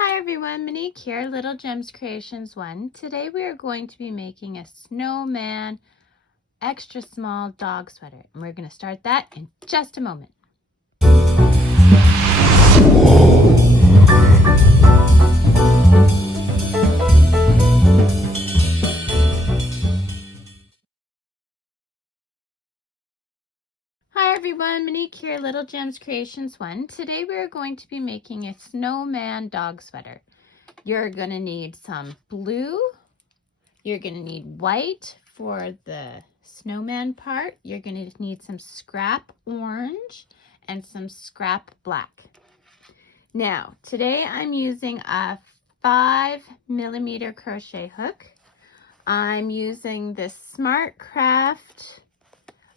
Hi everyone, Monique here, Little Gems Creations 1. Today we are going to be making a Snowman extra small dog sweater, and we're going to start that in just a moment. Hi everyone, Monique here, Little Gems Creations 1. Today we are going to be making a Snowman dog sweater. You're going to need some blue, you're going to need white for the snowman part, you're going to need some scrap orange, and some scrap black. Now, today I'm using a 5mm crochet hook. I'm using this Smart Craft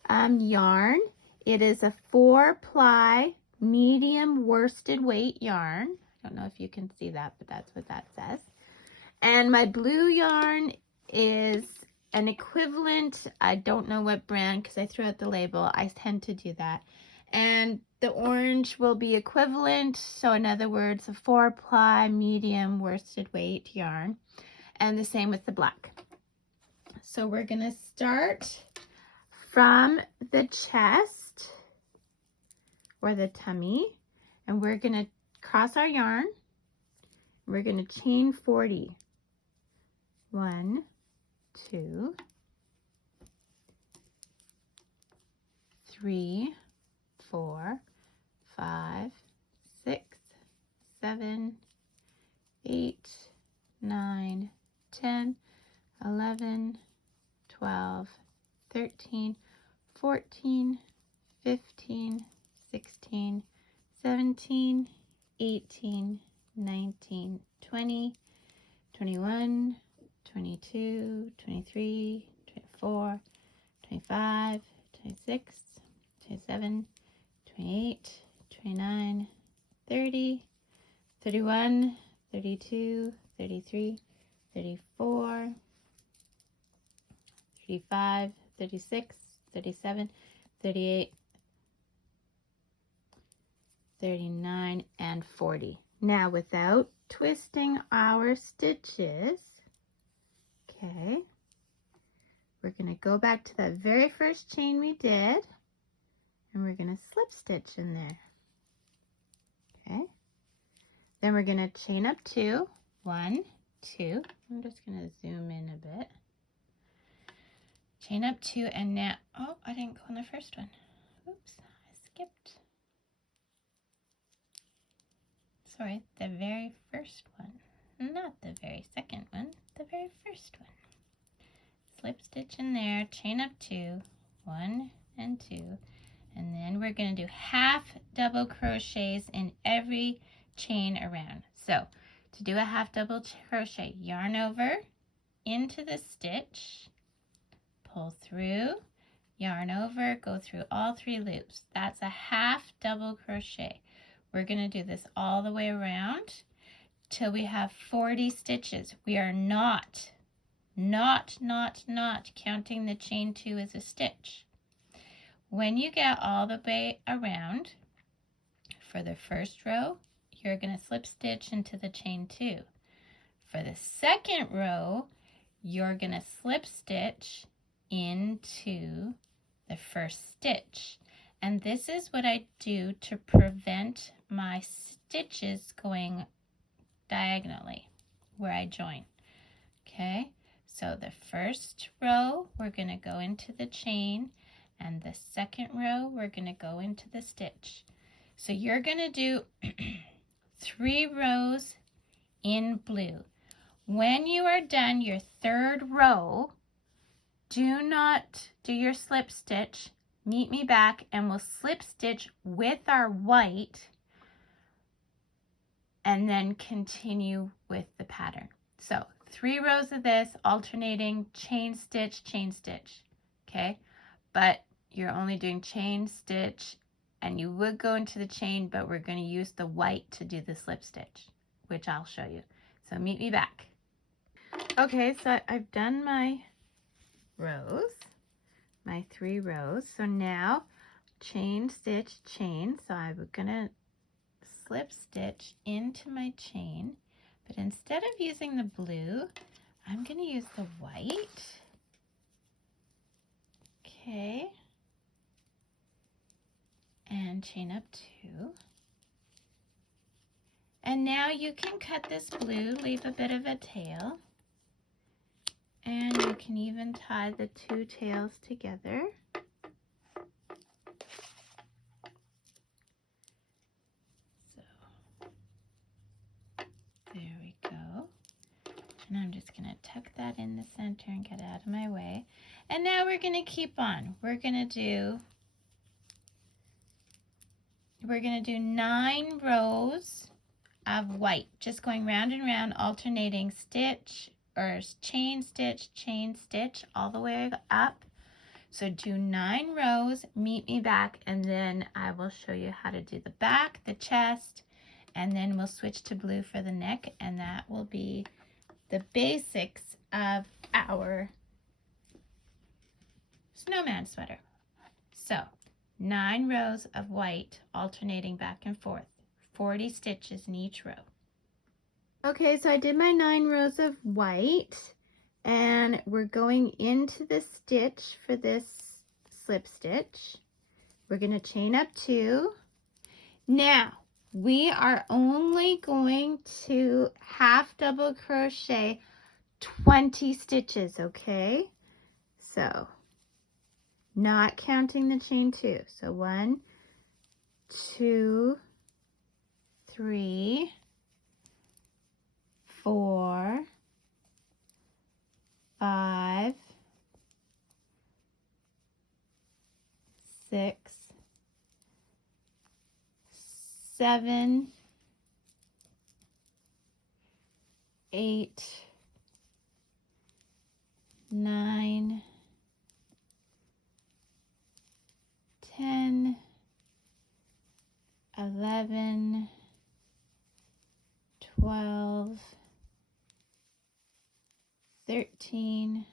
yarn. It is a 4-ply medium worsted weight yarn. I don't know if you can see that, but that's what that says. And my blue yarn is an equivalent, I don't know what brand because I threw out the label. I tend to do that. And the orange will be equivalent, so in other words, a 4-ply medium worsted weight yarn. And the same with the black. So we're going to start from the chest or the tummy, and we're going to cross our yarn. We're going to chain 40. 1, 2, 3, 4, 5, 6, 7, 8, 9, 10, 11, 12, 13, 14, 15, 16, 17, 18, 19, 20, 21, 22, 23, 24, 25, 26, 27, 28, 29, 30, 31, 32, 33, 34, 35, 36, 37, 38, 39, and 40. Now, without twisting our stitches, okay, we're going to go back to that very first chain we did, and we're going to slip stitch in there. Okay, then we're going to chain up 2, 1, 2. I'm just going to zoom in a bit. Chain up 2, and now, oh, I didn't go on the first one. Oops, I skipped. Sorry, the very first one, not the very second one, the very first one. Slip stitch in there, chain up 2, 1 and 2, and then we're going to do half double crochets in every chain around. So to do a half double crochet, yarn over into the stitch, pull through, yarn over, go through all 3 loops. That's a half double crochet. We're going to do this all the way around till we have 40 stitches. We are not counting the chain 2 as a stitch. When you get all the way around, for the first row, you're going to slip stitch into the chain 2. For the second row, you're going to slip stitch into the first stitch. And this is what I do to prevent my stitches going diagonally where I join. Okay, so the first row, we're going to go into the chain, and the second row, we're going to go into the stitch. So you're going to do 3 rows in blue. When you are done your 3rd row, do not do your slip stitch. Meet me back and we'll slip stitch with our white and then continue with the pattern. So 3 rows of this, alternating chain stitch, okay? But you're only doing chain stitch, and you would go into the chain, but we're going to use the white to do the slip stitch, which I'll show you. So meet me back. Okay, so I've done my rows, my 3 rows. So now chain stitch, chain. So I'm going to slip stitch into my chain, But instead of using the blue, I'm going to use the white. Okay. And chain up 2. And now you can cut this blue, leave a bit of a tail. And you can even tie the 2 tails together. So, there we go. And I'm just going to tuck that in the center and get out of my way. And now we're going to keep on. We're going to do 9 rows of white, just going round and round, alternating stitch or chain stitch all the way up. So do 9 rows, meet me back, and then I will show you how to do the back, the chest, and then we'll switch to blue for the neck, and that will be the basics of our snowman sweater. So 9 rows of white alternating back and forth, 40 stitches in each row. Okay, so I did my 9 rows of white, and we're going into the stitch for this slip stitch. We're going to chain up 2. Now we are only going to half double crochet 20 stitches, okay? So not counting the chain 2. So 1, 2, 3, 4, 5, 6, 7, 8, 9, 10, 11, 12, 13,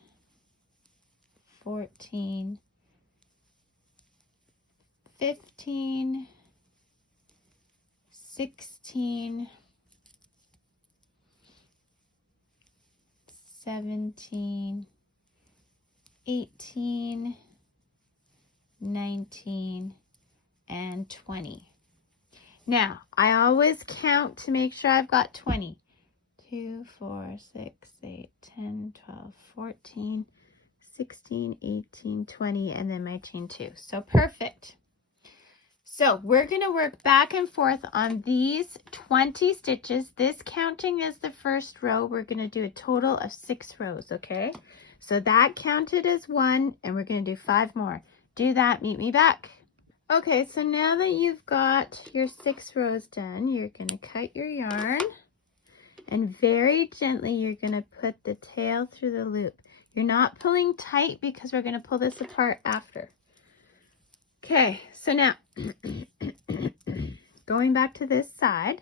14, 15, 16, 17, 18, 19, and 20. Now, I always count to make sure I've got 20. 2, 4, 6, 8, 10, 12, 14, 16, 18, 20, and then my chain 2. So perfect. So we're going to work back and forth on these 20 stitches. This counting as the first row. We're going to do a total of 6 rows, okay? So that counted as 1, and we're going to do 5 more. Do that, meet me back. Okay, so now that you've got your 6 rows done, you're going to cut your yarn, and very gently you're going to put the tail through the loop. You're not pulling tight because we're going to pull this apart after. Okay, so now going back to this side,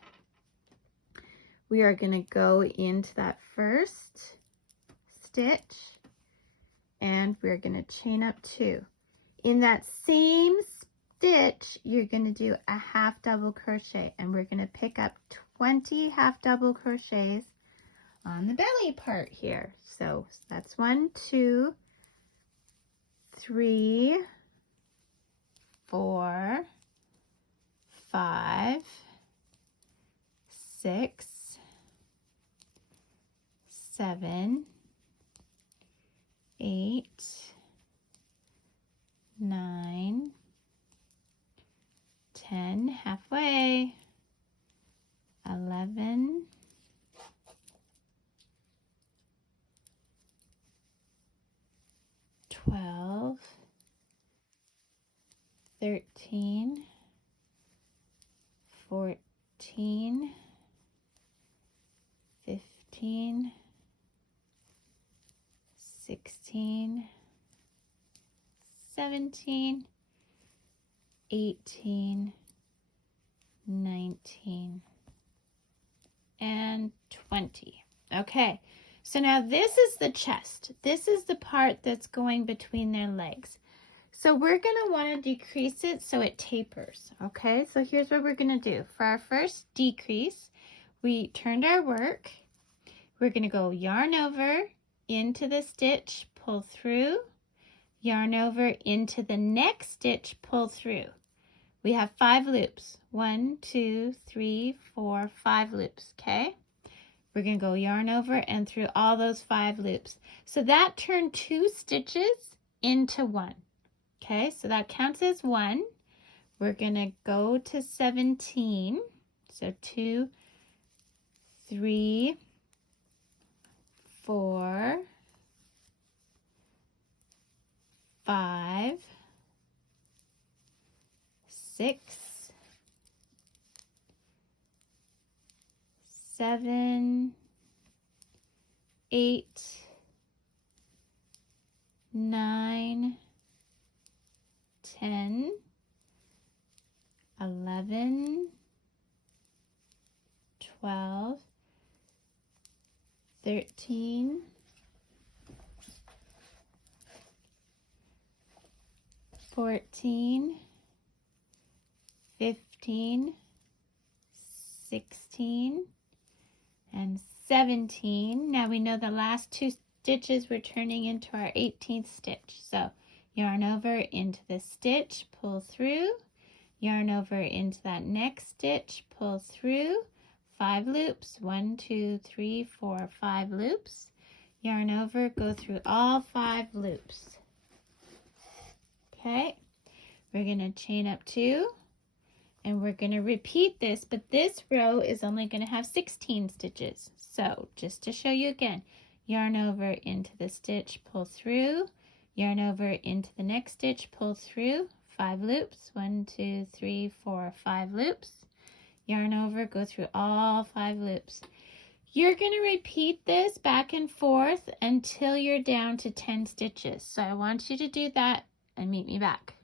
we are going to go into that first stitch, and we're going to chain up 2. In that same stitch, you're going to do a half double crochet, and we're going to pick up 20 half double crochets on the belly part here. So that's 1, 2, 3, 4, 5, 6, 7, 8, 9, 10, halfway, 11, 12, 13, 14, 15, 16, 17, 18, 19, and 20. Okay, so now this is the chest. This is the part that's going between their legs. So we're going to want to decrease it so it tapers. Okay, so here's what we're going to do. For our first decrease, we turned our work We're going to go yarn over into the stitch, pull through, yarn over into the next stitch, pull through. We have 5 loops. 1, 2, 3, 4, 5 loops, okay? We're going to go yarn over and through all those 5 loops. So that turned 2 stitches into 1. Okay, so that counts as 1. We're going to go to 17. So 2, 3, 4, 5, 6, 7, 8, 9, 10, 11, 12, 13, 14, 15, 16, and 17. Now we know the last 2 stitches we're turning into our 18th stitch. So yarn over into the stitch, pull through, yarn over into that next stitch, pull through, 5 loops, 1, 2, 3, 4, 5 loops, yarn over, go through all 5 loops. Okay, we're going to chain up 2, and we're going to repeat this, but this row is only going to have 16 stitches. So just to show you again, yarn over into the stitch, pull through, yarn over into the next stitch, pull through, 5 loops, 1, 2, 3, 4, 5 loops, yarn over, go through all 5 loops. You're going to repeat this back and forth until you're down to 10 stitches. So I want you to do that and meet me back.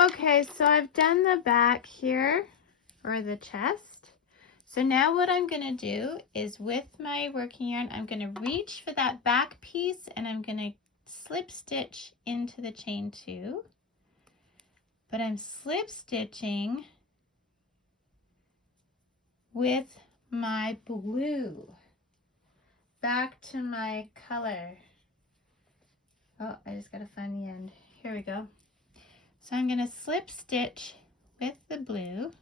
Okay, so I've done the back here, or the chest. So now what I'm going to do is with my working yarn, I'm going to reach for that back piece and I'm going to slip stitch into the chain 2. But I'm slip stitching with my blue back to my color. Oh, I just got to find the end. Here we go. So I'm going to slip stitch with the blue.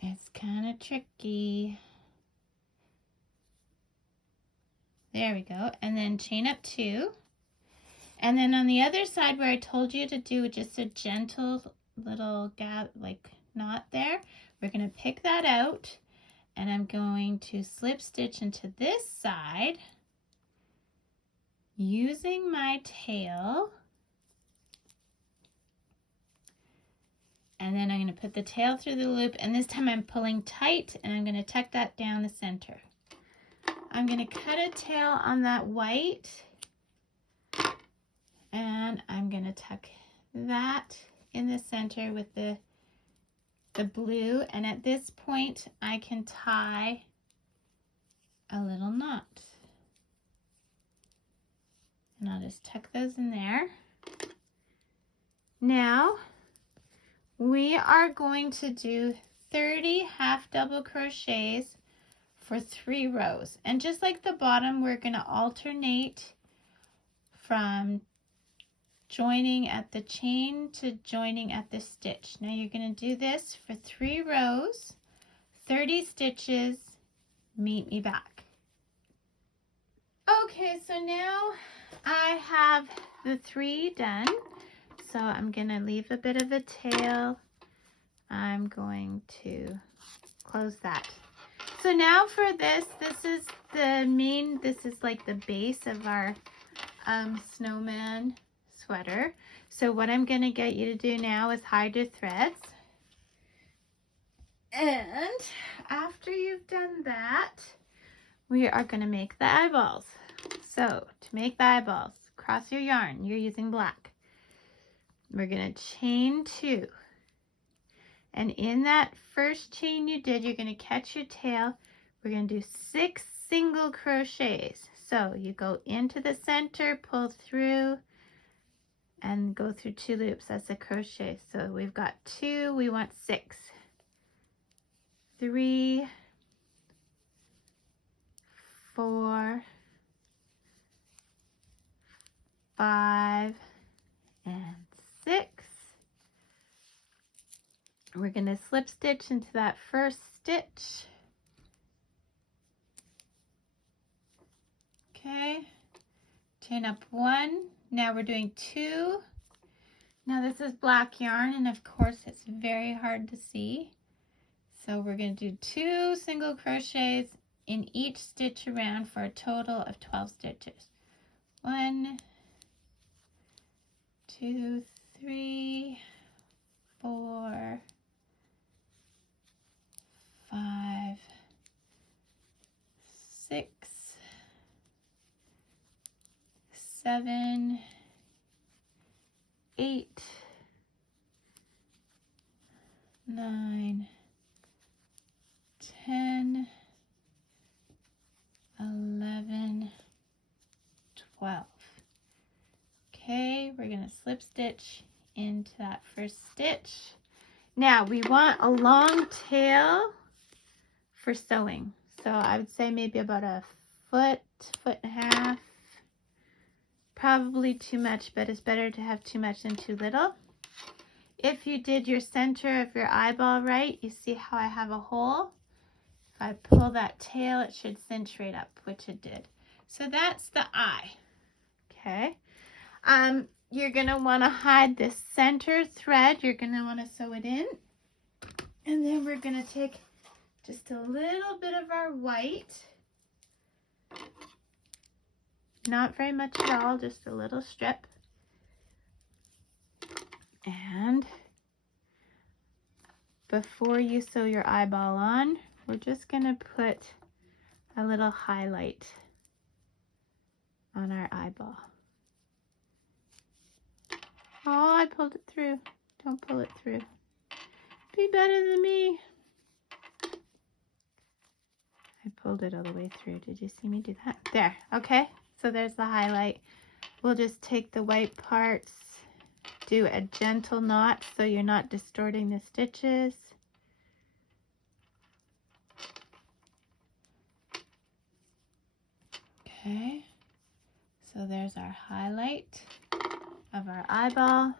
It's kind of tricky. There we go. And then chain up 2. And then on the other side where I told you to do just a gentle little gap, like knot there, we're going to pick that out. And I'm going to slip stitch into this side using my tail. And then I'm going to put the tail through the loop, and this time I'm pulling tight and I'm going to tuck that down the center. I'm going to cut a tail on that white and I'm going to tuck that in the center with the blue, and at this point I can tie a little knot. And I'll just tuck those in there. Now we are going to do 30 half double crochets for 3 rows. And just like the bottom, we're going to alternate from joining at the chain to joining at the stitch. Now you're going to do this for 3 rows, 30 stitches. Meet me back. Okay, so now I have the 3 done. So I'm going to leave a bit of a tail. I'm going to close that. So now for this is the main, this is like the base of our snowman sweater. So what I'm going to get you to do now is hide your threads. And after you've done that, we are going to make the eyeballs. So to make the eyeballs, cross your yarn. You're using black. We're going to chain 2. And in that first chain you did, you're going to catch your tail. We're going to do 6 single crochets. So you go into the center, pull through, and go through 2 loops. That's a crochet. So we've got 2, we want 6. 3, 4, 5, and 6. We're going to slip stitch into that first stitch. Okay, chain up 1. Now we're doing 2. Now this is black yarn, and of course it's very hard to see. So we're going to do 2 single crochets in each stitch around for a total of 12 stitches. 1, 2, 3, 4, 5, 6, 7, 8, 9, 10, 11, 12. Okay, we're going to slip stitch into that first stitch. Now we want a long tail for sewing. So I would say maybe about a foot, foot and a half. Probably too much, but it's better to have too much than too little. If you did your center of your eyeball right, you see how I have a hole? If I pull that tail, it should cinch right up, which it did. So that's the eye. Okay. You're going to want to hide this center thread. You're going to want to sew it in. And then we're going to take just a little bit of our white. Not very much at all, just a little strip. And before you sew your eyeball on, we're just going to put a little highlight on our eyeball. Oh, I pulled it through. Don't pull it through. Be better than me. I pulled it all the way through. Did you see me do that? There. Okay. So there's the highlight. We'll just take the white parts, do a gentle knot so you're not distorting the stitches. Okay. So there's our highlight of our eyeball.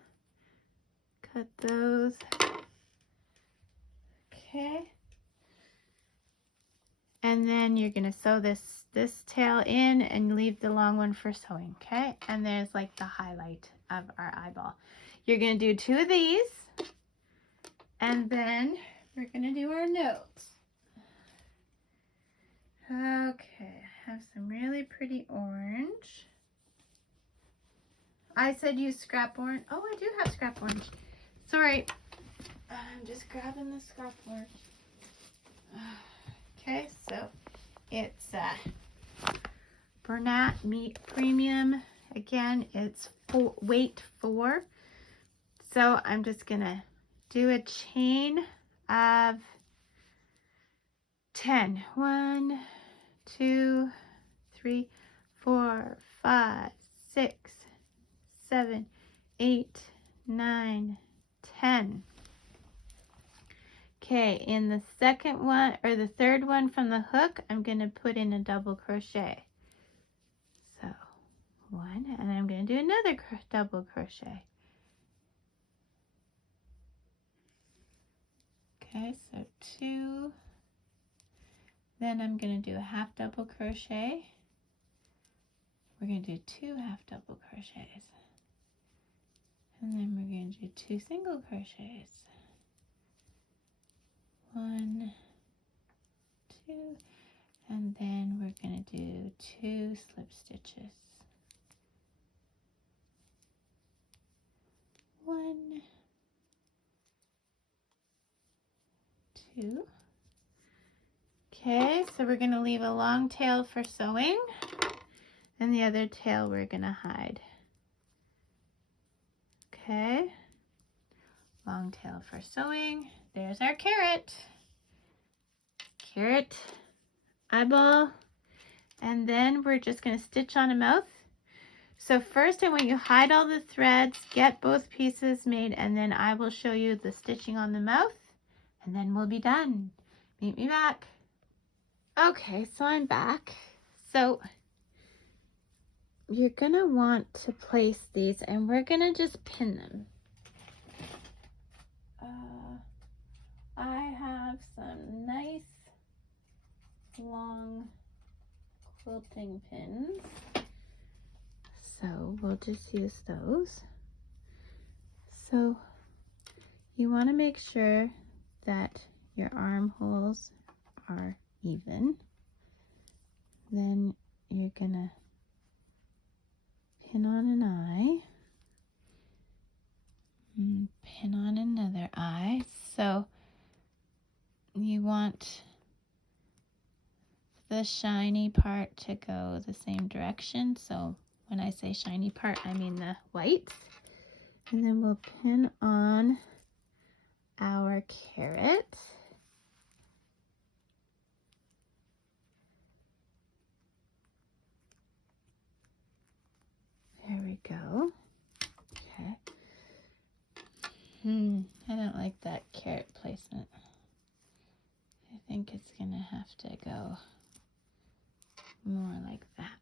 Cut those. Okay. And then you're going to sew this tail in and leave the long one for sewing, okay? And there's like the highlight of our eyeball. You're going to do 2 of these, and then we're going to do our nose. Okay, I have some really pretty orange. I said use scrap orange. Oh, I do have scrap orange. Sorry, I'm just grabbing the scrap orange. Okay, so it's Bernat Meat Premium. Again, it's weight 4. So I'm just going to do a chain of 10. 1, 2, 3, 4, 5, 6, 7, 8, 9, 10. Okay, in the second one, or the third one from the hook, I'm going to put in a double crochet. So, 1, and I'm going to do another double crochet. Okay, so 2. Then I'm going to do a half double crochet. We're going to do 2 half double crochets. And then we're going to do 2 single crochets. 1, 2, and then we're going to do 2 slip stitches. 1, 2. Okay, so we're going to leave a long tail for sewing, and the other tail we're going to hide. Okay, long tail for sewing. There's our carrot. Carrot, eyeball, and then we're just going to stitch on a mouth. So first I want you to hide all the threads, get both pieces made, and then I will show you the stitching on the mouth, and then we'll be done. Meet me back. Okay, so I'm back. So you're gonna want to place these, and we're gonna just pin them. I have some nice long quilting pins, so we'll just use those. So you want to make sure that your armholes are even. Then you're gonna pin on an eye and pin on another eye. So you want the shiny part to go the same direction. So when I say shiny part, I mean the whites. And then we'll pin on our carrot. There we go. Okay. I don't like that carrot placement. I think it's gonna have to go more like that.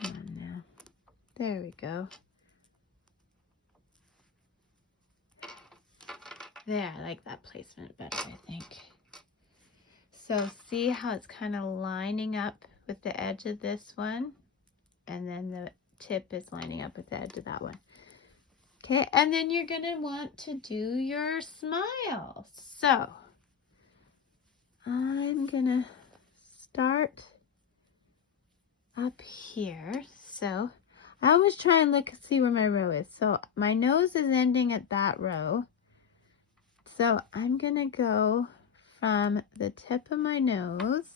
Come on now. There we go. There, I like that placement better, I think. So see how it's kind of lining up with the edge of this one, and then the tip is lining up with the edge of that one. Okay, and then you're gonna want to do your smile. So I'm gonna start up here. So I always try and see where my row is. So my nose is ending at that row. So I'm gonna go from the tip of my nose,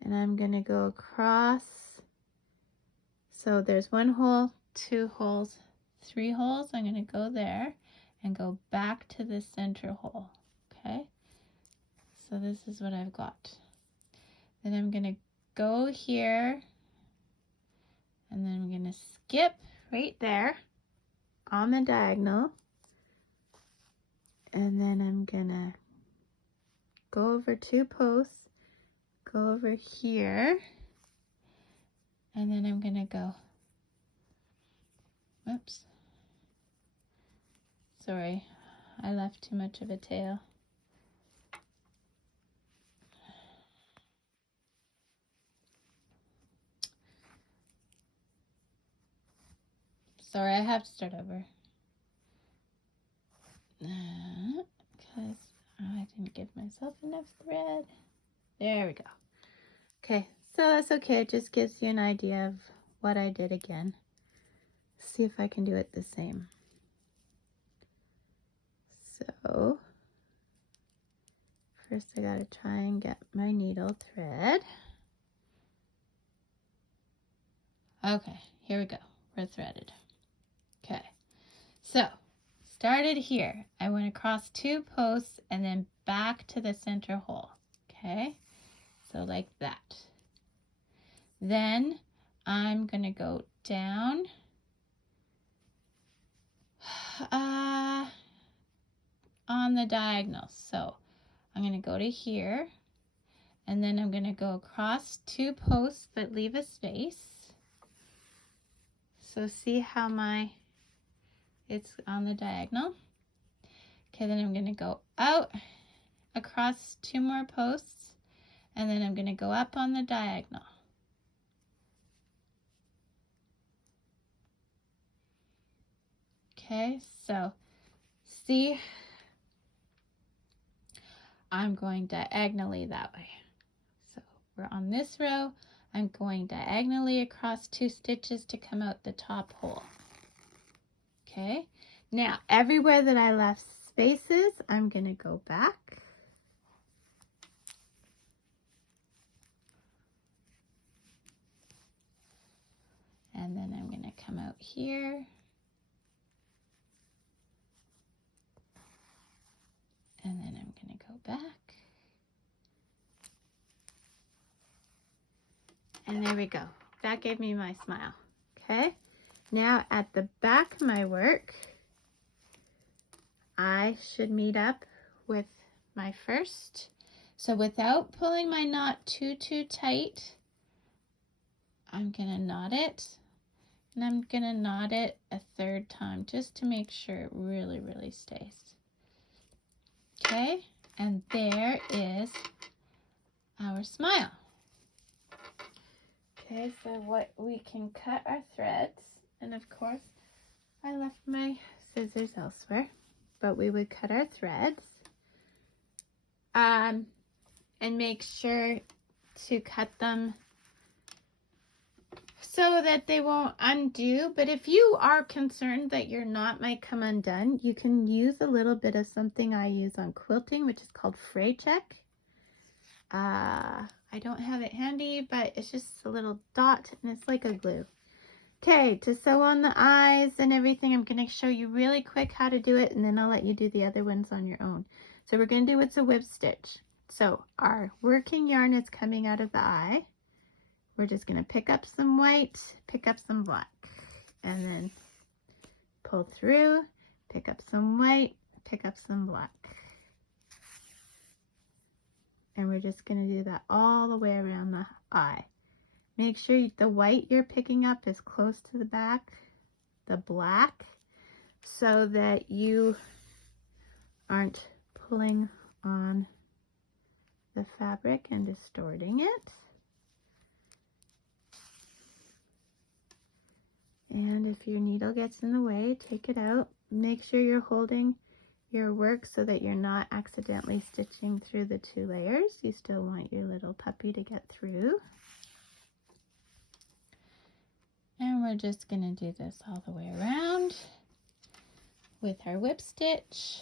and I'm gonna go across. So there's 1 hole, 2 holes, 3 holes. I'm gonna go there and go back to the center hole. Okay, so this is what I've got. Then I'm gonna go here, and then I'm gonna skip right there on the diagonal, and then I'm gonna go over 2 posts, go over here, and then I'm gonna go, whoops, sorry, I left too much of a tail. Sorry, I have to start over. Because I didn't give myself enough thread. There we go. Okay, so that's okay. It just gives you an idea of what I did again. See if I can do it the same. So first I gotta try and get my needle thread. Okay, here we go. We're threaded. Okay, so started here. I went across 2 posts and then back to the center hole. Okay, so like that. Then I'm gonna go down on the diagonal. So I'm gonna go to here, and then I'm gonna go across 2 posts but leave a space. So see how it's on the diagonal. Okay, then I'm gonna go out across 2 more posts, and then I'm gonna go up on the diagonal. Okay, so see, I'm going diagonally that way. So we're on this row. I'm going diagonally across 2 stitches to come out the top hole. Okay, now everywhere that I left spaces, I'm going to go back. And then I'm going to come out here. And then I'm going to go back. And there we go. That gave me my smile. Okay. Now at the back of my work, I should meet up with my first. So without pulling my knot too tight, I'm gonna knot it, and I'm gonna knot it a third time just to make sure it really stays. Okay, and there is our smile. Okay, so what we can cut our threads, and of course I left my scissors elsewhere, but we would cut our threads and make sure to cut them so that they won't undo. But if you are concerned that your knot might come undone, you can use a little bit of something I use on quilting, which is called fray check. I don't have it handy, but it's just a little dot and it's like a glue. Okay, to sew on the eyes and everything, I'm going to show you really quick how to do it, and then I'll let you do the other ones on your own. So we're going to do it's a whip stitch. So our working yarn is coming out of the eye. We're just going to pick up some white, pick up some black, and then pull through, pick up some white, pick up some black. And we're just going to do that all the way around the eye. Make sure the white you're picking up is close to the back, the black, so that you aren't pulling on the fabric and distorting it. And if your needle gets in the way, take it out. Make sure you're holding your work so that you're not accidentally stitching through the two layers. You still want your little puppy to get through. And we're just going to do this all the way around with our whip stitch.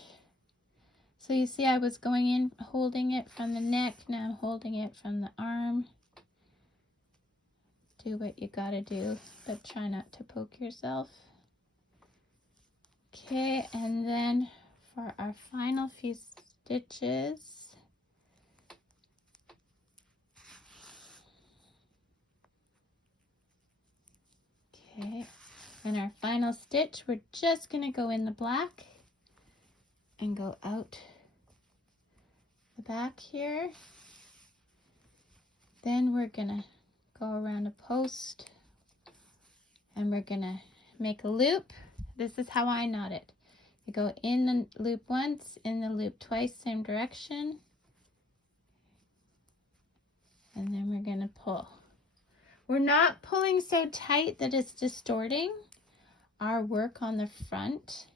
So you see I was going in, holding it from the neck, now I'm holding it from the arm. Do what you gotta do, but try not to poke yourself. Okay, and then for our final few stitches, okay, and our final stitch, we're just gonna go in the black and go out the back here. Then we're gonna go around a post and we're gonna make a loop. This is how I knot it. You go in the loop once, in the loop twice, same direction, and then we're gonna pull. We're not pulling so tight that it's distorting our work on the front.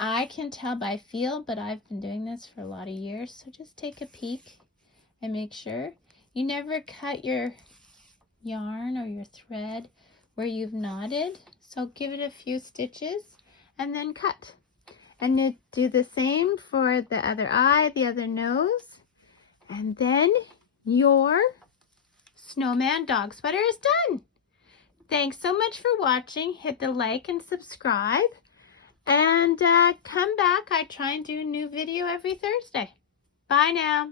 I can tell by feel, but I've been doing this for a lot of years, so just take a peek and make sure. You never cut your yarn or your thread where you've knotted, so give it a few stitches and then cut. And you do the same for the other eye, the other nose, and then your snowman dog sweater is done. Thanks so much for watching. Hit the like and subscribe, and come back. I try and do a new video every Thursday. Bye now.